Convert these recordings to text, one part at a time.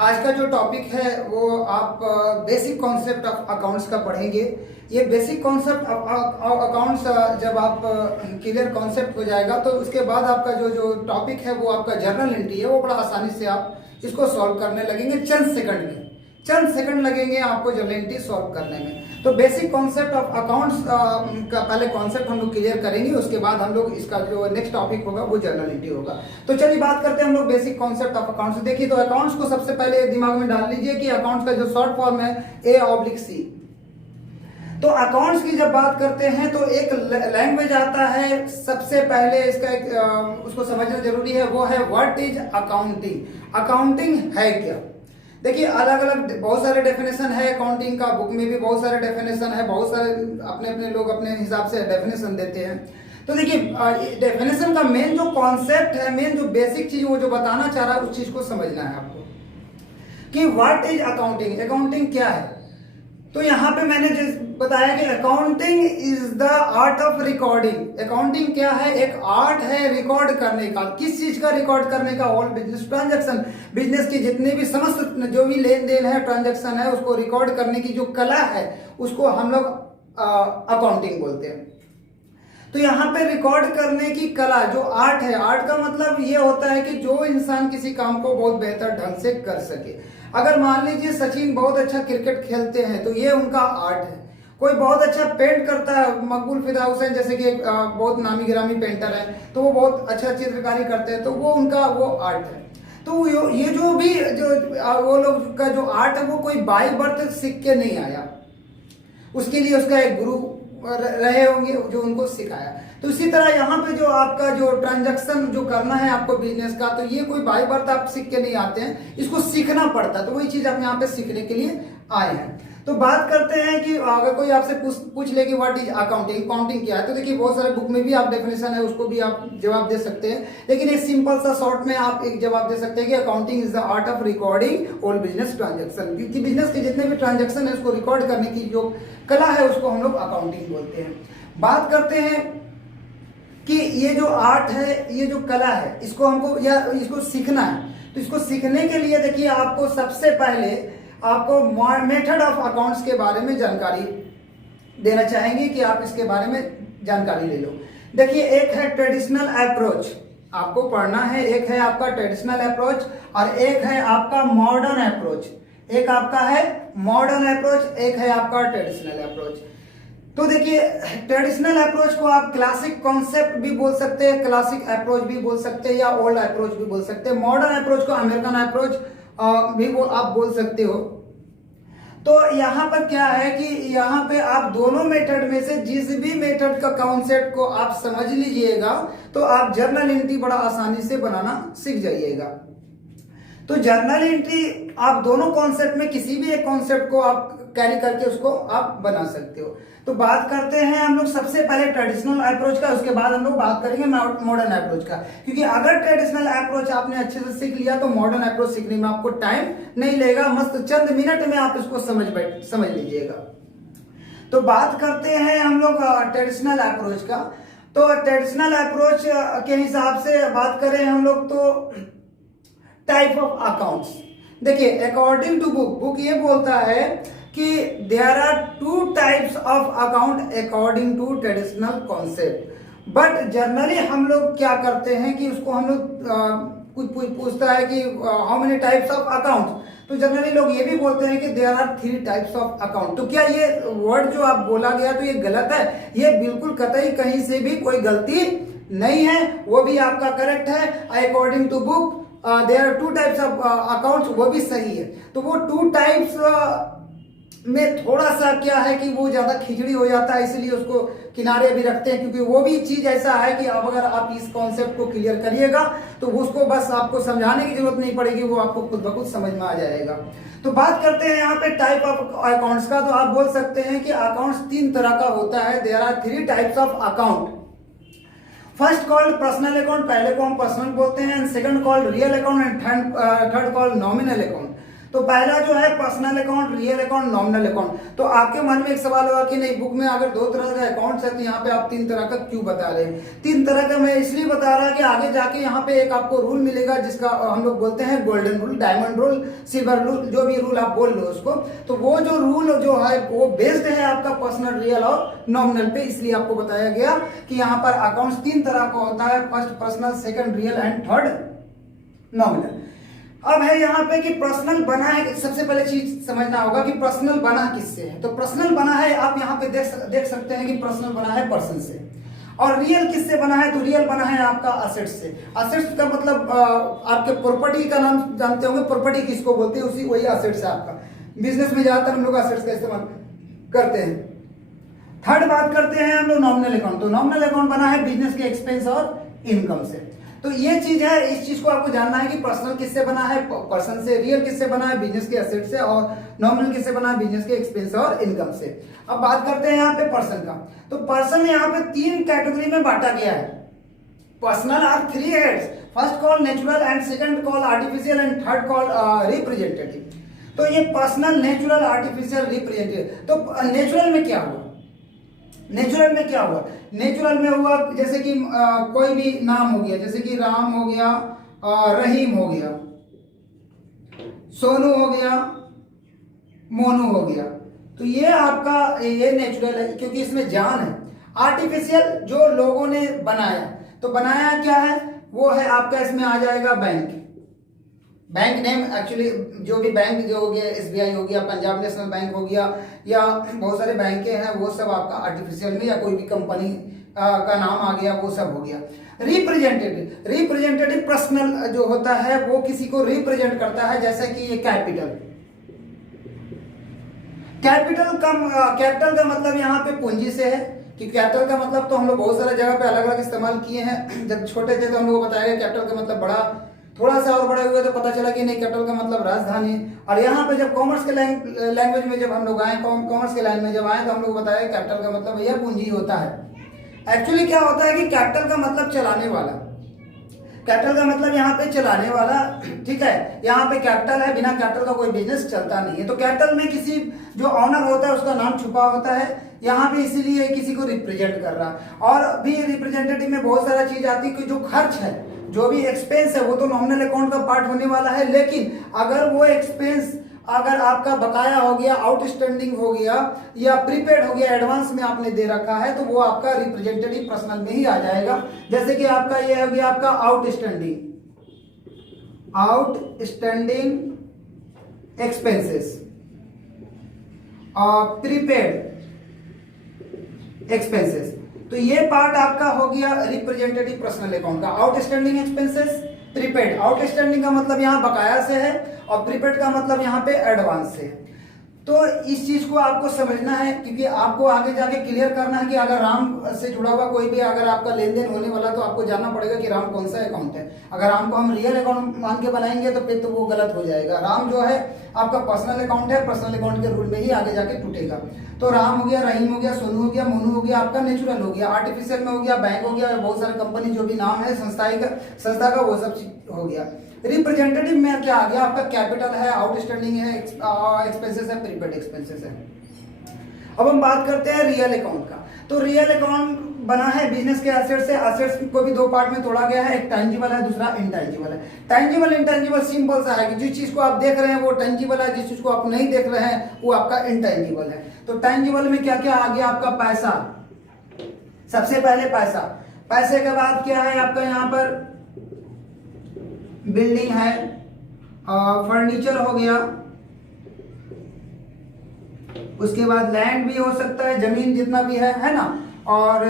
आज का जो टॉपिक है वो आप बेसिक कॉन्सेप्ट ऑफ अकाउंट्स का पढ़ेंगे। ये बेसिक कॉन्सेप्ट ऑफ अकाउंट्स जब आप क्लियर कॉन्सेप्ट हो जाएगा तो उसके बाद आपका जो टॉपिक है वो आपका जर्नल एंट्री है, वो बड़ा आसानी से आप इसको सॉल्व करने लगेंगे। चंद सेकंड लगेंगे आपको जर्नल एंट्री सॉल्व करने में। तो बेसिक कॉन्सेप्ट ऑफ अकाउंट्स का पहले कॉन्सेप्ट हम लोग क्लियर करेंगे, उसके बाद हम लोग इसका जो नेक्स्ट टॉपिक होगा वो जर्नल एंट्री होगा। तो चलिए बात करते हैं हम लोग बेसिक कॉन्सेप्ट ऑफ अकाउंट्स। देखिए, तो अकाउंट्स को सबसे पहले दिमाग में डाल लीजिए कि अकाउंट्स का जो शॉर्ट फॉर्म है A/C। तो अकाउंट्स की जब बात करते हैं तो एक लैंग्वेज आता है, सबसे पहले इसका एक उसको समझना जरूरी है, वो है व्हाट इज अकाउंटिंग। अकाउंटिंग है क्या? देखिए, अलग अलग बहुत सारे डेफिनेशन है अकाउंटिंग का, बुक में भी बहुत सारे डेफिनेशन है, बहुत सारे अपने अपने लोग अपने हिसाब से डेफिनेशन देते हैं। तो देखिए, डेफिनेशन का मेन जो कॉन्सेप्ट है, मेन जो बेसिक चीज वो जो बताना चाह रहा है उस चीज को समझना है आपको कि व्हाट इज अकाउंटिंग। अकाउंटिंग क्या है? तो यहाँ पे मैंने बताया कि accounting is the art of recording. Accounting क्या है? एक आर्ट है रिकॉर्ड करने का। किस चीज का रिकॉर्ड करने का? ऑल बिजनेस ट्रांजैक्शन, बिजनेस के जितने भी समस्त जो भी लेन देन है, ट्रांजैक्शन है, उसको रिकॉर्ड करने की जो कला है उसको हम लोग अकाउंटिंग बोलते हैं। तो यहाँ पे रिकॉर्ड करने की कला जो आर्ट है, आर्ट का मतलब ये होता है कि जो इंसान किसी काम को बहुत बेहतर ढंग से कर सके। अगर मान लीजिए सचिन बहुत अच्छा क्रिकेट खेलते हैं तो ये उनका आर्ट है। कोई बहुत अच्छा पेंट करता है, मकबूल फिदा हुसैन जैसे कि बहुत नामी गिरामी पेंटर है, तो वो बहुत अच्छा चित्रकारी करते हैं, तो वो उनका वो आर्ट है। तो ये जो भी जो वो लोग का जो आर्ट है वो कोई बाय बर्थ सीख के नहीं आया, उसके लिए उसका एक गुरु रहे होंगे जो उनको सिखाया। तो इसी तरह यहाँ पे जो आपका जो ट्रांजैक्शन जो करना है आपको बिजनेस का, तो ये कोई बाय बर्थ आप सीख के नहीं आते हैं, इसको सीखना पड़ता है। तो वही चीज आप यहाँ पे सीखने के लिए आए हैं। तो बात करते हैं कि अगर कोई आपसे पूछ ले कि व्हाट इज अकाउंटिंग, अकाउंटिंग क्या है, तो देखिए बहुत सारे बुक में भी आप डेफिनेशन है उसको भी आप जवाब दे सकते हैं, लेकिन एक सिंपल सा शॉर्ट में आप एक जवाब दे सकते हैं कि accounting is the art of recording all business transaction. क्योंकि बिजनेस के जितने भी ट्रांजैक्शन है उसको रिकॉर्ड करने की जो कला है उसको हम लोग अकाउंटिंग बोलते हैं। बात करते हैं कि ये जो आर्ट है, ये जो कला है, इसको हमको या इसको सीखना है। तो इसको सीखने के लिए देखिए आपको सबसे पहले आपको मेथड ऑफ अकाउंट्स के बारे में जानकारी देना चाहेंगे कि आप इसके बारे में जानकारी ले लो। देखिए, एक है ट्रेडिशनल अप्रोच, आपको पढ़ना है। एक है आपका ट्रेडिशनल अप्रोच और एक है आपका मॉडर्न अप्रोच। एक आपका है मॉडर्न अप्रोच, एक है आपका ट्रेडिशनल अप्रोच। तो देखिए, ट्रेडिशनल अप्रोच को आप क्लासिक कॉन्सेप्ट भी बोल सकते हैं, क्लासिक अप्रोच भी बोल सकते हैं, या ओल्ड अप्रोच भी बोल सकते हैं। मॉडर्न अप्रोच को अमेरिकन अप्रोच भी आप बोल सकते हो। तो यहाँ पर क्या है कि यहाँ पे आप दोनों मेथड में से जिस भी मेथड का कॉन्सेप्ट को आप समझ लीजिएगा तो आप जर्नल एंट्री बड़ा आसानी से बनाना सीख जाइएगा। तो जर्नल एंट्री आप दोनों कॉन्सेप्ट में किसी भी एक कॉन्सेप्ट को आप कैरी करके उसको आप बना सकते हो। तो बात करते हैं हम लोग सबसे पहले ट्रेडिशनल अप्रोच का, उसके बाद हम लोग बात करेंगे मॉडर्न अप्रोच का। क्योंकि अगर ट्रेडिशनल अप्रोच आपने अच्छे से सीख लिया तो मॉडर्न अप्रोच सीखने में आपको टाइम नहीं लगेगा, मस्त चंद मिनट में आप इसको समझ लीजिएगा। तो बात करते हैं हम लोग ट्रेडिशनल अप्रोच का। तो ट्रेडिशनल अप्रोच के हिसाब से बात करें हम लोग तो टाइप ऑफ अकाउंट्स। देखिए, अकॉर्डिंग टू बुक ये बोलता है कि there are 2 types of account according to traditional concept. But generally हम लोग क्या करते हैं कि उसको हम लोग कुछ पूछता है कि how many types of account, तो जनरली लोग ये भी बोलते हैं कि there are 3 types of account. तो क्या ये वर्ड जो आप बोला गया तो ये गलत है? ये बिल्कुल कतई कहीं से भी कोई गलती नहीं है, वो भी आपका करेक्ट है। According to book there are 2 types of accounts, वो भी सही है। तो वो 2 टाइप्स में थोड़ा सा क्या है कि वो ज्यादा खिचड़ी हो जाता है, इसलिए उसको किनारे भी रखते हैं। क्योंकि वो भी चीज ऐसा है कि अब अगर आप इस कॉन्सेप्ट को क्लियर करिएगा तो उसको बस आपको समझाने की जरूरत नहीं पड़ेगी, वो आपको खुद ब खुद समझ में आ जाएगा। तो बात करते हैं यहाँ पे टाइप ऑफ अकाउंट्स का। तो आप बोल सकते हैं कि अकाउंट्स 3 तरह का होता है। There are 3 types of account. First called personal account, पहले को हम पर्सनल बोलते हैं, and second called real account, and third called nominal account. तो पहला जो है personal account, real account, nominal account. तो आपके मन में एक सवाल होगा कि नहीं, बुक में अगर 2 तरह का अकाउंट्स है तो यहाँ पे आप 3 तरह का क्यों बता रहे हैं? 3 तरह का मैं इसलिए बता रहा कि आगे जाके यहाँ पे एक आपको रूल मिलेगा जिसका हम लोग बोलते हैं golden rule, diamond rule, silver rule, जो भी रूल आप बोल लो उसको। तो वो जो रूल जो है वो बेस्ड है आपका पर्सनल, रियल और नॉमिनल पे, इसलिए आपको बताया गया कि यहाँ पर अकाउंट्स 3 तरह का होता है, first personal, second real and third nominal. अब है यहाँ पे कि पर्सनल बना है, सबसे पहले चीज समझना होगा कि पर्सनल बना किससे है। तो पर्सनल बना है, आप यहाँ पे देख सकते हैं कि पर्सनल बना है पर्सन से। और रियल किससे बना है? तो रियल बना है आपका असेट्स से। असेट्स का मतलब आपके प्रॉपर्टी का नाम जानते होंगे, प्रॉपर्टी किसको बोलते हैं, उसी वही असेट्स है आपका। बिजनेस में ज्यादातर हम लोग असेट्स का इस्तेमाल करते हैं। थर्ड बात करते हैं हम लोग नॉमिनल अकाउंट। तो नॉमिनल अकाउंट बना है बिजनेस के एक्सपेंस और इनकम से। तो ये चीज है, इस चीज को आपको जानना है कि पर्सनल किससे बना है, पर्सन से, रियल किससे बना है, बिजनेस के एसेट से, और नॉमिनल किससे बना है, बिजनेस के एक्सपेंस और इनकम से। अब बात करते हैं यहाँ पे पर्सन का। तो पर्सन यहाँ पे 3 कैटेगरी में बांटा गया है। Personal are 3 heads, first call natural and second call artificial and third call representative. तो ये पर्सनल, नेचुरल, आर्टिफिशियल, रिप्रेजेंटेटिव। तो नेचुरल में क्या हुआ? नेचुरल में क्या हुआ? नेचुरल में हुआ जैसे कि कोई भी नाम हो गया, जैसे कि राम हो गया, रहीम हो गया, सोनू हो गया, मोनू हो गया। तो ये आपका ये नेचुरल है क्योंकि इसमें जान है। आर्टिफिशियल जो लोगों ने बनाया, तो बनाया क्या है, वो है आपका, इसमें आ जाएगा बैंक, बैंक नेम। एक्चुअली जो भी बैंक जो हो गया, एसबीआई हो गया, पंजाब नेशनल बैंक हो गया, या बहुत सारे बैंकें हैं, वो सब आपका आर्टिफिशियल में, या कोई भी कंपनी का नाम आ गया, वो सब हो गया। रिप्रेजेंटेटिव, रिप्रेजेंटेटिव पर्सनल जो होता है वो किसी को रिप्रेजेंट करता है, जैसे कि ये कैपिटल। कैपिटल का मतलब यहाँ पे पूंजी से है, कि कैपिटल का मतलब तो हम लोग बहुत सारे जगह पे अलग अलग इस्तेमाल किए हैं। जब छोटे थे तो हम लोग को बताया गया कैपिटल का मतलब बड़ा, थोड़ा सा और बड़े हुए तो पता चला कि नहीं, कैपिटल का मतलब राजधानी। और यहाँ पे जब कॉमर्स के लैंग्वेज में जब हम लोग आए, कॉमर्स के लाइन में जब आए, तो हम लोग बताया कैपिटल का मतलब भैया पूंजी होता है। एक्चुअली क्या होता है कि कैपिटल का मतलब चलाने वाला, कैपिटल का मतलब यहाँ पे चलाने वाला, ठीक है। यहाँ पे कैपिटल है, बिना कैपिटल का कोई बिजनेस चलता नहीं है। तो कैपिटल में किसी जो ऑनर होता है उसका नाम छुपा होता है यहाँ पे, इसीलिए किसी को रिप्रेजेंट कर रहा है। और भी रिप्रेजेंटेटिव में बहुत सारा चीज आती है कि जो खर्च है, जो भी एक्सपेंस है, वो तो नॉमिनल अकाउंट का पार्ट होने वाला है। लेकिन अगर वो एक्सपेंस अगर आपका बकाया हो गया, आउटस्टैंडिंग हो गया, या प्रीपेड हो गया, एडवांस में आपने दे रखा है, तो वो आपका रिप्रेजेंटेटिव पर्सनल में ही आ जाएगा। जैसे कि आपका ये हो गया आपका आउटस्टैंडिंग एक्सपेंसेस और प्रीपेड एक्सपेंसेस। तो ये पार्ट आपका हो गया रिप्रेजेंटेटिव पर्सनल अकाउंट का। Outstanding expenses, prepaid. आउटस्टैंडिंग का मतलब यहाँ बकाया से है, और प्रीपेड का मतलब यहाँ पे एडवांस से है। तो इस चीज को आपको समझना है, क्योंकि आपको आगे जाके क्लियर करना है कि अगर राम से जुड़ा हुआ कोई भी अगर आपका लेन देन होने वाला, तो आपको जानना पड़ेगा कि राम कौन सा अकाउंट है। अगर राम को हम रियल अकाउंट मान के बनाएंगे तो फिर तो वो गलत हो जाएगा। राम जो है आपका पर्सनल अकाउंट है, पर्सनल अकाउंट के रूल में ही आगे जाके टूटेगा। तो राम हो गया, रहीम हो गया, सोनू हो गया, मोनू हो गया, आपका नेचुरल हो गया। आर्टिफिशियल में हो गया बैंक हो गया, बहुत सारे कंपनी जो भी नाम है संस्था का वो सब हो गया। रिप्रेजेंटेटिव में क्या आ गया, आपका कैपिटल है, आउटस्टैंडिंग है, एक्सपेंसेस है, प्रीपेड एक्सपेंसेस है। अब हम बात करते हैं रियल अकाउंट का। तो रियल अकाउंट बना है बिजनेस के एसेट्स से। एसेट्स को भी 2 पार्ट में तोड़ा गया है, एक टेंजिबल है, दूसरा इंटेंजिबल है। टेंजिबल इंटेंजिबल सिंपल सा है कि जिस चीज को आप देख रहे हैं वो टेंजिबल है, जिस चीज को आप नहीं देख रहे हैं वो आपका इंटेंजिबल है। तो टेंजिबल में क्या क्या आ गया, आपका पैसा, सबसे पहले पैसा। पैसे के बाद क्या है आपका यहाँ पर बिल्डिंग है, फर्नीचर हो गया, उसके बाद लैंड भी हो सकता है, जमीन जितना भी है ना, और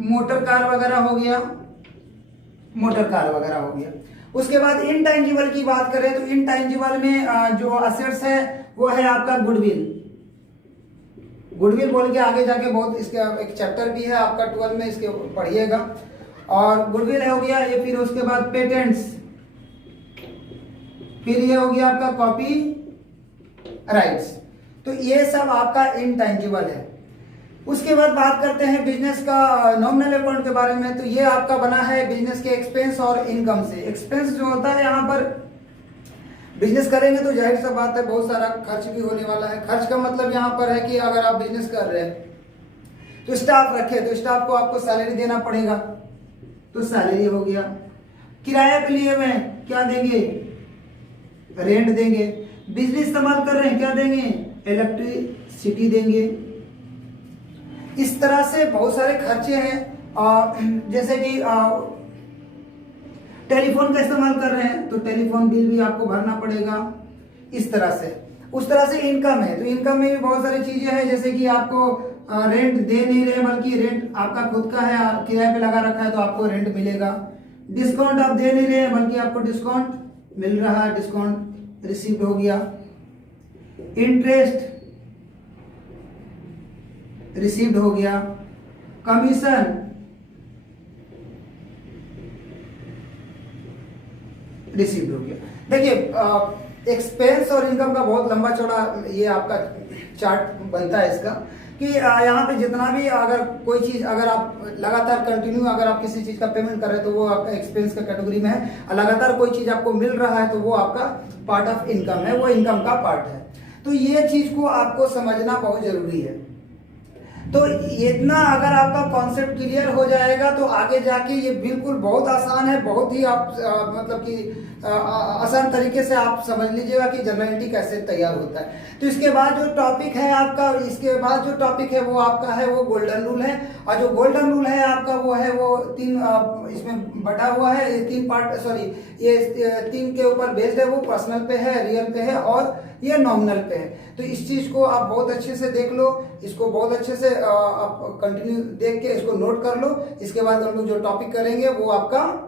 मोटर कार वगैरह हो गया, उसके बाद इनटेंजिबल की बात करें तो इनटेंजिबल में जो असेट्स है वो है आपका गुडविल। गुडविल बोल के आगे जाके बहुत इसका एक चैप्टर भी है आपका 12 में, इसके पढ़िएगा। और गुडविल हो गया ये, फिर उसके बाद पेटेंट्स, फिर ये हो गया आपका कॉपी राइट्स। तो ये सब आपका इनटेंजिबल है। उसके बाद बात करते हैं बिजनेस का नॉमिनल अकाउंट के बारे में। तो ये आपका बना है बिजनेस के एक्सपेंस और इनकम से। एक्सपेंस जो होता है यहाँ पर बिजनेस करेंगे तो जाहिर सा बात है बहुत सारा खर्च भी होने वाला है। खर्च का मतलब यहाँ पर है कि अगर आप बिजनेस कर रहे हैं तो स्टाफ रखे, तो स्टाफ को आपको सैलरी देना पड़ेगा, तो सैलरी हो गया। किराया पे लिए हुए हैं, क्या देंगे? रेंट देंगे। बिजली इस्तेमाल कर रहे हैं, क्या देंगे? इलेक्ट्रिसिटी देंगे। इस तरह से बहुत सारे खर्चे हैं। जैसे कि टेलीफोन का इस्तेमाल कर रहे हैं तो टेलीफोन बिल भी आपको भरना पड़ेगा। इस तरह से उस तरह से इनकम है, तो इनकम में भी बहुत सारी चीजें हैं, जैसे कि आपको रेंट दे नहीं रहे बल्कि रेंट आपका खुद का है, आप किराए पे लगा रखा है तो आपको रेंट मिलेगा। डिस्काउंट आप दे नहीं रहे हैं बल्कि आपको डिस्काउंट मिल रहा है, डिस्काउंट रिसीव हो गया। इंटरेस्ट रिसीव्ड हो गया। कमीशन रिसीव्ड हो गया। देखिए एक्सपेंस और इनकम का बहुत लंबा चौड़ा ये आपका चार्ट बनता है इसका, कि यहाँ पे जितना भी अगर कोई चीज अगर आप लगातार कंटिन्यू अगर आप किसी चीज का पेमेंट कर रहे हैं तो वो आपका एक्सपेंस का कैटेगरी में है। लगातार कोई चीज आपको मिल रहा है तो वो आपका पार्ट ऑफ इनकम है, वो इनकम का पार्ट है। तो ये चीज को आपको समझना बहुत जरूरी है। तो इतना अगर आपका कॉन्सेप्ट क्लियर हो जाएगा तो आगे जाके ये बिल्कुल बहुत आसान है, बहुत ही आप मतलब कि आसान तरीके से आप समझ लीजिएगा कि जर्नलिटी कैसे तैयार होता है। तो इसके बाद जो टॉपिक है आपका, इसके बाद जो टॉपिक है वो आपका है वो गोल्डन रूल है। और जो गोल्डन रूल है आपका वो है वो तीन इसमें बटा हुआ है, ये तीन पार्ट, सॉरी ये तीन के ऊपर बेस्ड है। वो पर्सनल पे है, रियल पे है और ये नॉमिनल पे है। तो इस चीज को आप बहुत अच्छे से देख लो, इसको बहुत अच्छे से आप कंटिन्यू देख के इसको नोट कर लो। इसके बाद हम लोग जो टॉपिक करेंगे वो आपका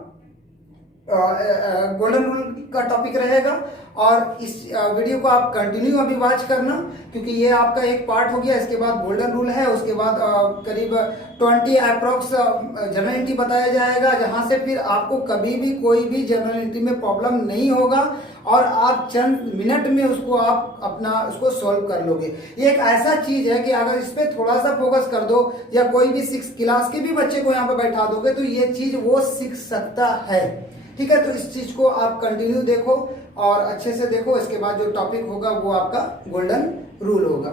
गोल्डन रूल का टॉपिक रहेगा। और इस वीडियो को आप कंटिन्यू अभी वॉच करना, क्योंकि ये आपका एक पार्ट हो गया। इसके बाद गोल्डन रूल है, उसके बाद करीब 20 अप्रॉक्स जर्नलिटी बताया जाएगा, जहां से फिर आपको कभी भी कोई भी जर्नलिटी में प्रॉब्लम नहीं होगा और आप चंद मिनट में उसको आप अपना उसको सॉल्व कर लोगे। ये एक ऐसा चीज है कि अगर इस पे थोड़ा सा फोकस कर दो या कोई भी 6 क्लास के भी बच्चे को यहाँ पे बैठा दोगे तो ये चीज वो सीख सकता है। ठीक है, तो इस चीज को आप कंटिन्यू देखो और अच्छे से देखो। इसके बाद जो टॉपिक होगा वो आपका गोल्डन रूल होगा।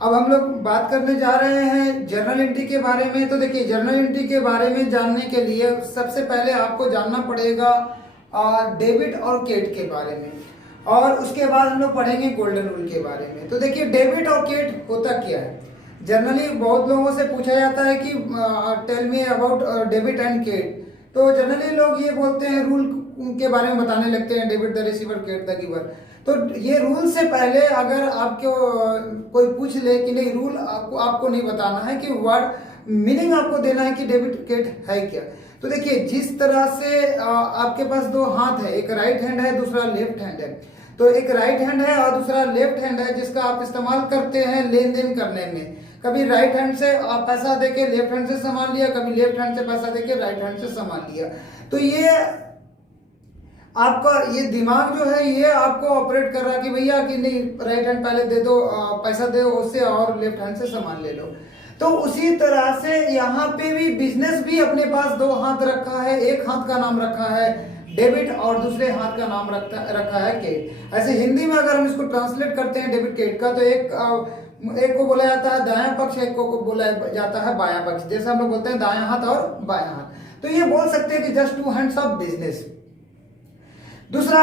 अब हम लोग बात करने जा रहे हैं जर्नल एंट्री के बारे में। तो देखिए जर्नल एंट्री के बारे में जानने के लिए सबसे पहले आपको जानना पड़ेगा डेबिट और क्रेडिट के बारे में, और उसके बाद हम लोग पढ़ेंगे गोल्डन रूल के बारे में। तो देखिए डेबिट और क्रेडिट होता क्या है। जनरली बहुत लोगों से पूछा जाता है कि tell me about debit and credit. तो जनरली लोग ये बोलते हैं, रूल के बारे में बताने लगते हैं, debit the receiver credit the giver. तो ये रूल से पहले अगर आपको कोई पूछ ले कि नहीं रूल आपको नहीं बताना है कि वर्ड मीनिंग आपको देना है कि डेबिट क्रेडिट है क्या। तो देखिए जिस तरह से आपके पास दो हाथ है, एक राइट हैंड है दूसरा लेफ्ट हैंड है। तो एक राइट हैंड है और दूसरा लेफ्ट हैंड है जिसका आप इस्तेमाल करते हैं लेन देन करने में। कभी राइट हैंड से आप पैसा देके लेफ्ट हैंड से सामान लिया, कभी लेफ्ट हैंड से पैसा देके राइट हैंड से सामान लिया। तो ये आपका ये दिमाग जो है ये आपको ऑपरेट कर रहा है कि भैया कि नहीं राइट हैंड पहले दे दो, पैसा दो उससे और लेफ्ट हैंड से सामान ले लो। तो उसी तरह से यहाँ पे भी बिजनेस भी अपने पास दो हाथ रखा है, एक हाथ का नाम रखा है डेबिट और दूसरे हाथ का नाम रखा है क्रेडिट। ऐसे हिंदी में अगर हम इसको ट्रांसलेट करते हैं डेबिट क्रेडिट का, तो एक को बोला जाता है दायां पक्ष, एक को बोला जाता है बायां पक्ष। जैसे हम लोग बोलते हैं दायां हाथ और बायां हाथ। तो ये बोल सकते हैं कि just two hands of business. दूसरा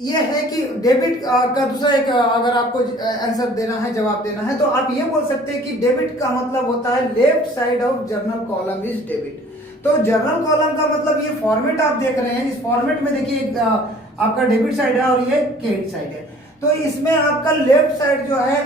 ये है कि डेबिट का दूसरा एक अगर आपको आंसर देना है, जवाब देना है, तो आप ये बोल सकते हैं कि डेबिट का मतलब होता है left side of journal column is debit. तो जर्नल कॉलम का मतलब ये फॉर्मेट आप देख रहे हैं, इस फॉर्मेट में देखिए आपका डेबिट साइड है और ये क्रेडिट साइड है। तो इसमें आपका लेफ्ट साइड जो है,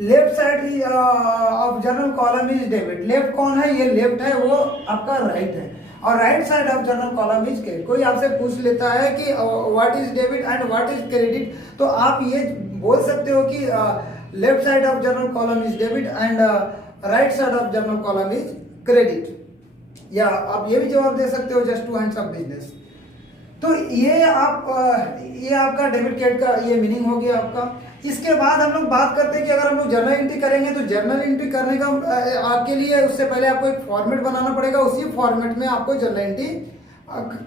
left side of journal column is debit. Left कौन है? ये लेफ्ट है, वो आपका राइट है। और right side of journal column is credit. कोई आपसे पूछ लेता है कि what is debit and what is credit, तो आप ये बोल सकते हो कि left side of journal column is debit and right side of journal column is credit. या आप ये भी जवाब दे सकते हो just two hands of business. तो ये आपका डेबिट क्रेडिट का ये मीनिंग हो गया आपका। इसके बाद हम लोग बात करते हैं कि अगर हम लोग जर्नल एंट्री करेंगे तो जर्नल एंट्री करने का आपके लिए उससे पहले आपको एक फॉर्मेट बनाना पड़ेगा। उसी फॉर्मेट में आपको जर्नल एंट्री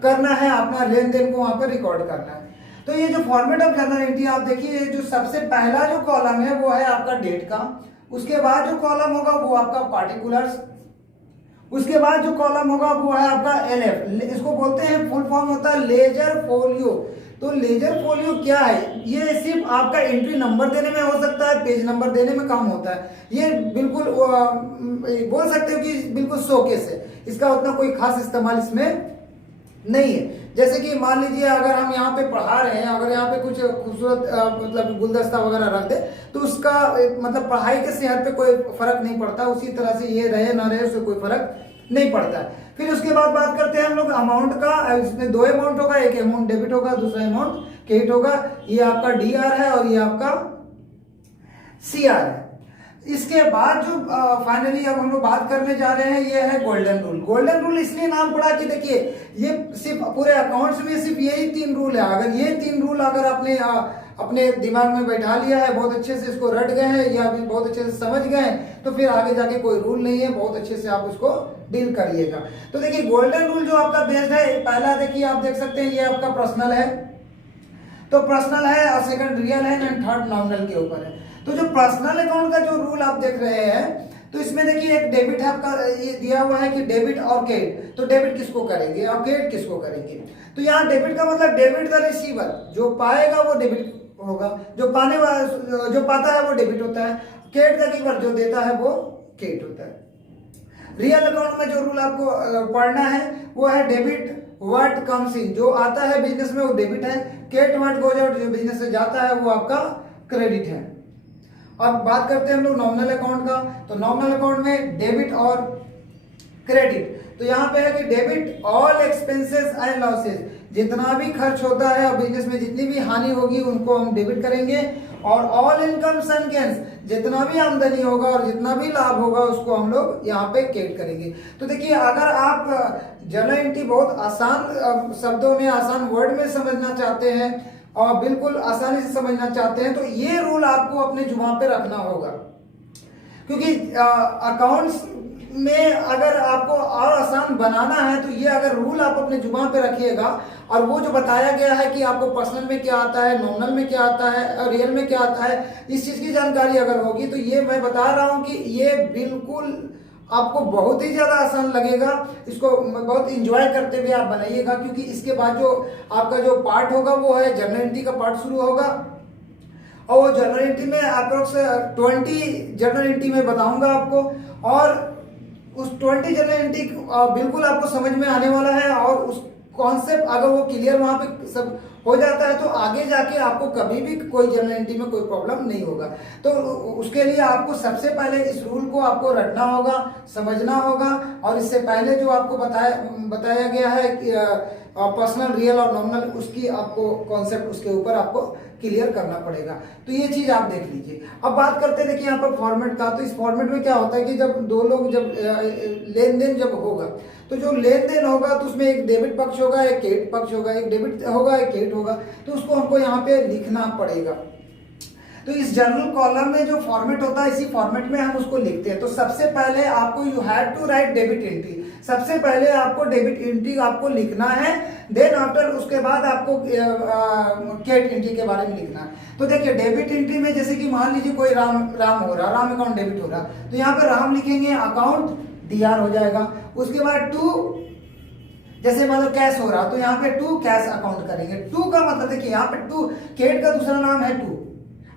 करना है, अपना लेन देन को वहां पर रिकॉर्ड करना है। तो ये जो फॉर्मेट ऑफ जर्नल एंट्री आप देखिए, जो सबसे पहला जो कॉलम है वो है आपका डेट का, उसके बाद जो कॉलम होगा वो आपका पार्टिकुलर्स, उसके बाद जो कॉलम होगा वो है आपका एलएफ, इसको बोलते हैं, फुल फॉर्म होता है लेजर फोलियो। तो लेजर फोलियो क्या है? ये सिर्फ आपका एंट्री नंबर देने में हो सकता है, पेज नंबर देने में काम होता है। ये बिल्कुल बोल सकते हो कि बिल्कुल शोकेस है, इसका उतना कोई खास इस्तेमाल इसमें नहीं है। जैसे कि मान लीजिए अगर हम यहाँ पे पढ़ा रहे हैं, अगर यहाँ पे कुछ खूबसूरत मतलब गुलदस्ता वगैरह रख दे तो उसका मतलब पढ़ाई के सेहत पे कोई फर्क नहीं पड़ता, उसी तरह से ये रहे ना रहे उससे कोई फर्क नहीं पड़ता है। फिर उसके बाद बात करते हैं हम लोग अमाउंट का। इसमें दो अमाउंट होगा, एक अमाउंट डेबिट होगा, दूसरा अमाउंट क्रेडिट होगा। ये आपका डीआर है और ये आपका सीआर है। इसके बाद जो फाइनली अब हम लोग बात करने जा रहे हैं ये है गोल्डन रूल। गोल्डन रूल इसलिए नाम पड़ा कि देखिए ये सिर्फ पूरे अकाउंट्स में सिर्फ यही 3 रूल है। अगर ये 3 रूल अगर आपने अपने दिमाग में बैठा लिया है, बहुत अच्छे से इसको रट गए हैं या फिर बहुत अच्छे से समझ गए हैं, तो फिर आगे जाके कोई रूल नहीं है, बहुत अच्छे से आप उसको डील करिएगा। तो देखिए गोल्डन रूल जो आपका बेस्ड है, पहला देखिए आप देख सकते हैं ये आपका पर्सनल है, तो पर्सनल है, और सेकंड रियल है एंड थर्ड नॉमिनल के ऊपर है। तो जो पर्सनल अकाउंट का जो रूल आप देख रहे हैं, तो इसमें देखिए एक डेबिट है आपका, ये दिया हुआ है कि डेबिट और क्रेडिट। तो डेबिट किसको करेंगे और क्रेडिट किसको करेंगे? तो यहाँ डेबिट का मतलब डेबिट द रिसीवर, जो पाएगा वो डेबिट होगा, जो पाने वाला जो पाता है वो डेबिट होता है। क्रेडिट का कीवर जो देता है वो क्रेडिट होता है। रियल अकाउंट में जो रूल आपको पढ़ना है वो है डेबिट व्हाट कम्स इन, जो आता है बिजनेस में वो डेबिट है। क्रेडिट व्हाट गोज आउट, जो बिजनेस से जाता है वो आपका क्रेडिट है। अब बात करते हैं हम लोग नॉमिनल अकाउंट का। तो नॉमिनल अकाउंट में डेबिट और क्रेडिट, तो यहाँ पे है कि debit all expenses and losses, जितना भी खर्च होता है और बिजनेस में जितनी भी हानि होगी उनको हम डेबिट करेंगे। और ऑल इनकम्स एंड गेन्स, जितना भी आमदनी होगा और जितना भी लाभ होगा उसको हम लोग यहाँ पे क्रेडिट करेंगे। तो देखिए अगर आप जर्नल एंट्री बहुत आसान शब्दों में, आसान वर्ड में समझना चाहते हैं और बिल्कुल आसानी से समझना चाहते हैं, तो ये रूल आपको अपने जुबान पे रखना होगा। क्योंकि अकाउंट्स में अगर आपको और आसान बनाना है तो ये अगर रूल आप अपने जुबान पे रखिएगा, और वो जो बताया गया है कि आपको पर्सनल में क्या आता है, नॉमिनल में क्या आता है और रियल में क्या आता है, इस चीज की जानकारी अगर होगी तो ये मैं बता रहा हूं कि ये बिल्कुल आपको बहुत ही ज्यादा आसान लगेगा। इसको बहुत इंजॉय करते हुए आप बनाइएगा, क्योंकि इसके बाद जो आपका जो पार्ट होगा वो है जर्नल एंट्री का पार्ट शुरू होगा। और वो जर्नल एंट्री में अप्रोक्स 20 जर्नल एंट्री में बताऊंगा आपको, और उस 20 जर्नल एंट्री बिल्कुल आपको समझ में आने वाला है। और उस कॉन्सेप्ट अगर वो क्लियर वहां पे सब हो जाता है तो आगे जाके आपको कभी भी कोई जर्नल एंट्री में कोई प्रॉब्लम नहीं होगा। तो उसके लिए आपको सबसे पहले इस रूल को आपको रटना होगा, समझना होगा, और इससे पहले जो आपको बताया गया है कि पर्सनल, रियल और नॉमिनल, उसकी आपको कॉन्सेप्ट उसके ऊपर आपको क्लियर करना पड़ेगा। तो ये चीज आप देख लीजिए। अब बात करते हैं देखिए यहाँ पर फॉर्मेट का। तो इस फॉर्मेट में क्या होता है कि जब दो लोग जब लेन देन जब होगा, तो जो लेन देन होगा तो उसमें एक डेबिट पक्ष होगा, एक क्रेडिट पक्ष होगा, एक डेबिट होगा, एक क्रेडिट होगा, तो उसको हमको यहाँ पे लिखना पड़ेगा। तो इस जर्नल कॉलम में जो फॉर्मेट होता है इसी फॉर्मेट में हम उसको लिखते हैं। तो सबसे पहले आपको you have to write debit entry, सबसे पहले आपको डेबिट एंट्री आपको लिखना है। देन आफ्टर उसके बाद आपको क्रेडिट एंट्री के बारे में लिखना है। तो देखिए डेबिट एंट्री में जैसे कि मान लीजिए कोई राम हो रहा, राम अकाउंट डेबिट हो रहा, तो यहाँ पे राम लिखेंगे, अकाउंट डीआर हो जाएगा। उसके बाद टू, जैसे मान लो कैश हो रहा तो यहाँ पे टू कैश अकाउंट करेंगे। टू का मतलब देखिए यहाँ पे टू, क्रेडिट का दूसरा नाम है टू।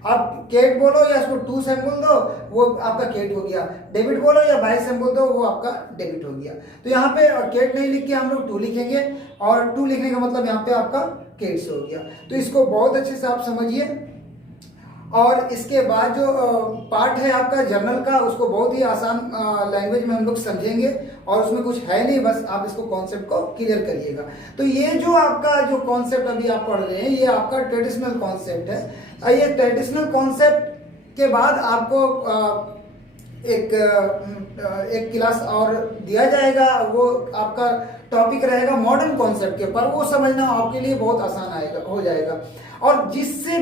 आप क्रेडिट बोलो या इसको टू से बोल दो, वो आपका क्रेडिट हो गया। डेबिट बोलो या बाई से बोल दो, वो आपका डेबिट हो गया। तो यहाँ पे क्रेडिट नहीं लिख के हम लोग टू लिखेंगे, और टू लिखने का मतलब यहाँ पे आपका क्रेडिट से हो गया। तो इसको बहुत अच्छे से आप समझिए। और इसके बाद जो पार्ट है आपका जर्नल का, उसको बहुत ही आसान लैंग्वेज में हम लोग समझेंगे, और उसमें कुछ है नहीं, बस आप इसको कॉन्सेप्ट को क्लियर करिएगा। तो ये जो आपका जो कॉन्सेप्ट अभी आप पढ़ रहे हैं ये आपका ट्रेडिशनल कॉन्सेप्ट है। ये ट्रेडिशनल कॉन्सेप्ट के बाद आपको एक क्लास और दिया जाएगा, वो आपका टॉपिक रहेगा मॉडर्न कॉन्सेप्ट के ऊपर, वो समझना आपके लिए बहुत आसान आएगा, हो जाएगा। और जिससे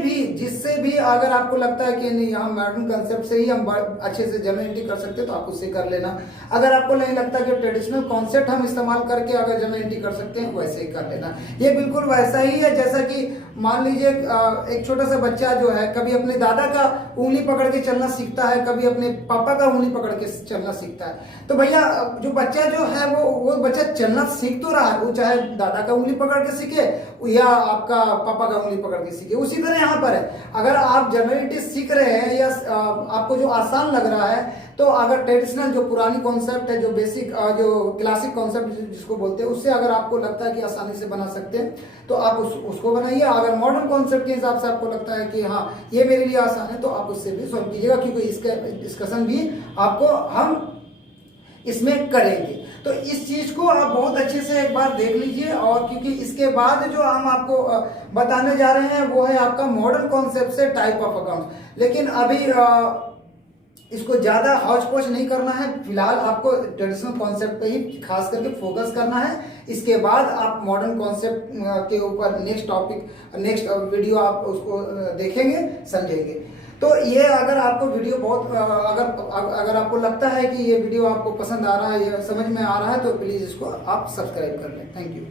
भी अगर आपको लगता है कि नहीं हम मॉडर्न कॉन्सेप्ट से ही हम अच्छे से जनरल एंट्री कर सकते हैं तो आप उससे कर लेना। अगर आपको नहीं लगता कि ट्रेडिशनल कॉन्सेप्ट हम इस्तेमाल करके अगर जनरल एंट्री कर सकते हैं वैसे ही कर लेना। ये बिल्कुल वैसा ही है जैसा कि मान लीजिए एक छोटा सा बच्चा जो है कभी अपने दादा का उंगली पकड़ के चलना सीखता है, कभी अपने पापा का उंगली पकड़ के चलना सीखता है। तो भैया जो बच्चा जो है वो बच्चा चलना सीख तो रहा है, वो चाहे दादा का उंगली पकड़ के सीखे या आपका पापा का उंगली पकड़ के सीखे। उसी तरह यहाँ पर है, अगर आप जनरलिटी सीख रहे हैं या आपको जो आसान लग रहा है, तो अगर ट्रेडिशनल जो पुरानी कॉन्सेप्ट है, जो बेसिक जो क्लासिक कॉन्सेप्ट जिसको बोलते हैं, उससे अगर आपको लगता है कि आसानी से बना सकते हैं तो आप उसको बनाइए। अगर मॉडर्न कॉन्सेप्ट के हिसाब से आपको लगता है कि हाँ ये मेरे लिए आसान है तो आप उससे भी सॉल्व कीजिएगा, क्योंकि इसका डिस्कशन भी आपको हम इसमें करेंगे। तो इस चीज को आप बहुत अच्छे से एक बार देख लीजिए। और क्योंकि इसके बाद जो हम आपको बताने जा रहे हैं वो है आपका मॉडर्न कॉन्सेप्ट से टाइप ऑफ अकाउंट। लेकिन अभी इसको ज्यादा हौच पौच नहीं करना है, फिलहाल आपको ट्रेडिशनल कॉन्सेप्ट पे ही खास करके फोकस करना है। इसके बाद आप मॉडर्न कॉन्सेप्ट के ऊपर नेक्स्ट वीडियो आप उसको देखेंगे, समझेंगे। तो ये अगर आपको वीडियो बहुत अगर आपको लगता है कि ये वीडियो आपको पसंद आ रहा है, ये समझ में आ रहा है, तो प्लीज इसको आप सब्सक्राइब कर लें। Thank you.